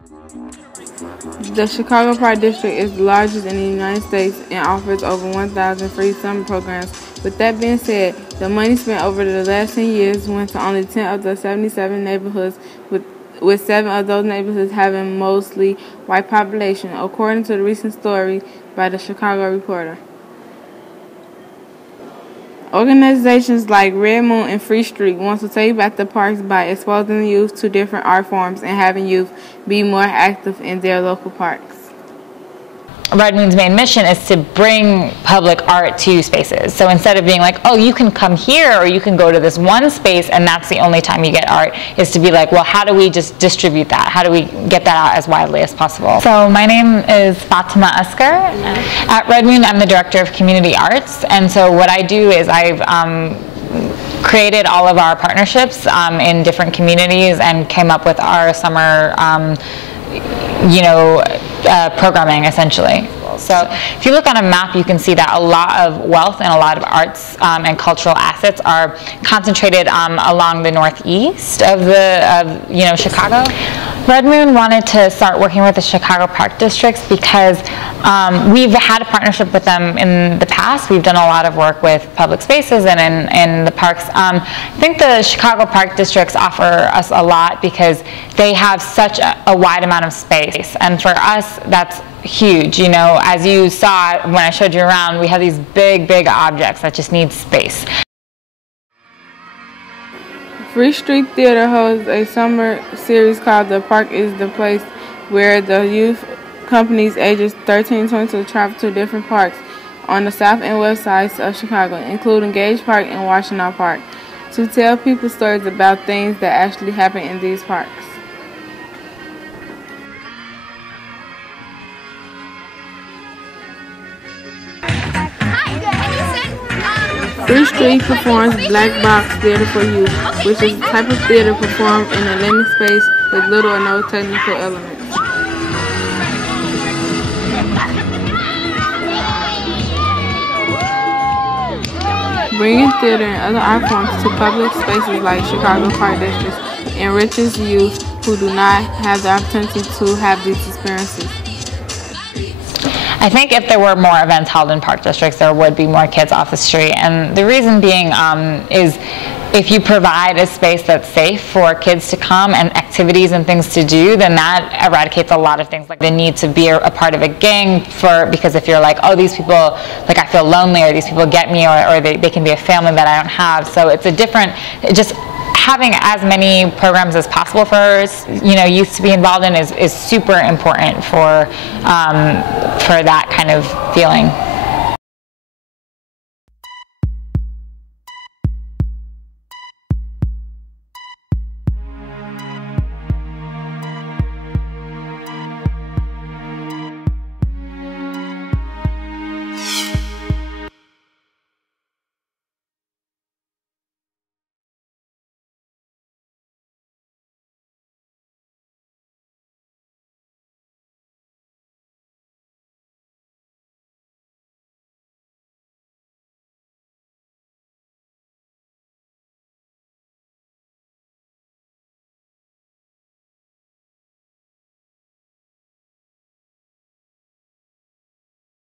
The Chicago Park District is the largest in the United States and offers over 1,000 free summer programs. With that being said, the money spent over the last 10 years went to only 10 of the 77 neighborhoods, with 7 of those neighborhoods having mostly white population, according to the recent story by the Chicago Reporter. Organizations like Redmoon and Free Street want to take back the parks by exposing youth to different art forms and having youth be more active in their local parks. Redmoon's main mission is to bring public art to spaces. So instead of being like, oh, you can come here or you can go to this one space and that's the only time you get art, is to be like, well, how do we just distribute that? How do we get that out as widely as possible? So my name is Fatima Askar. At Redmoon, I'm the Director of Community Arts. And so what I do is I've created all of our partnerships in different communities and came up with our summer programming, essentially. So if you look on a map, you can see that a lot of wealth and a lot of arts and cultural assets are concentrated along the northeast of Chicago. Redmoon wanted to start working with the Chicago Park Districts because we've had a partnership with them in the past. We've done a lot of work with public spaces and in the parks. I think the Chicago Park Districts offer us a lot because they have such a wide amount of space, and for us that's huge. You know, as you saw when I showed you around, we have these big objects that just need space. Free Street Theater holds a summer series called The Park is the Place, where the youth companies ages 13 to 22 travel to different parks on the south and west sides of Chicago, including Gage Park and Washington Park, to tell people stories about things that actually happen in these parks. Free Street performs Black Box Theater for Youth, which is a type of theater performed in a limited space with little or no technical elements. Bringing theater and other art forms to public spaces like Chicago Park Districts enriches youth who do not have the opportunity to have these experiences. I think if there were more events held in park districts, there would be more kids off the street. And the reason being is if you provide a space that's safe for kids to come and activities and things to do, then that eradicates a lot of things, like the need to be a part of a gang, because if you're like, oh, these people, like I feel lonely, or these people get me, or they can be a family that I don't have. So it's a different, just having as many programs as possible for youth to be involved in is super important for that kind of feeling.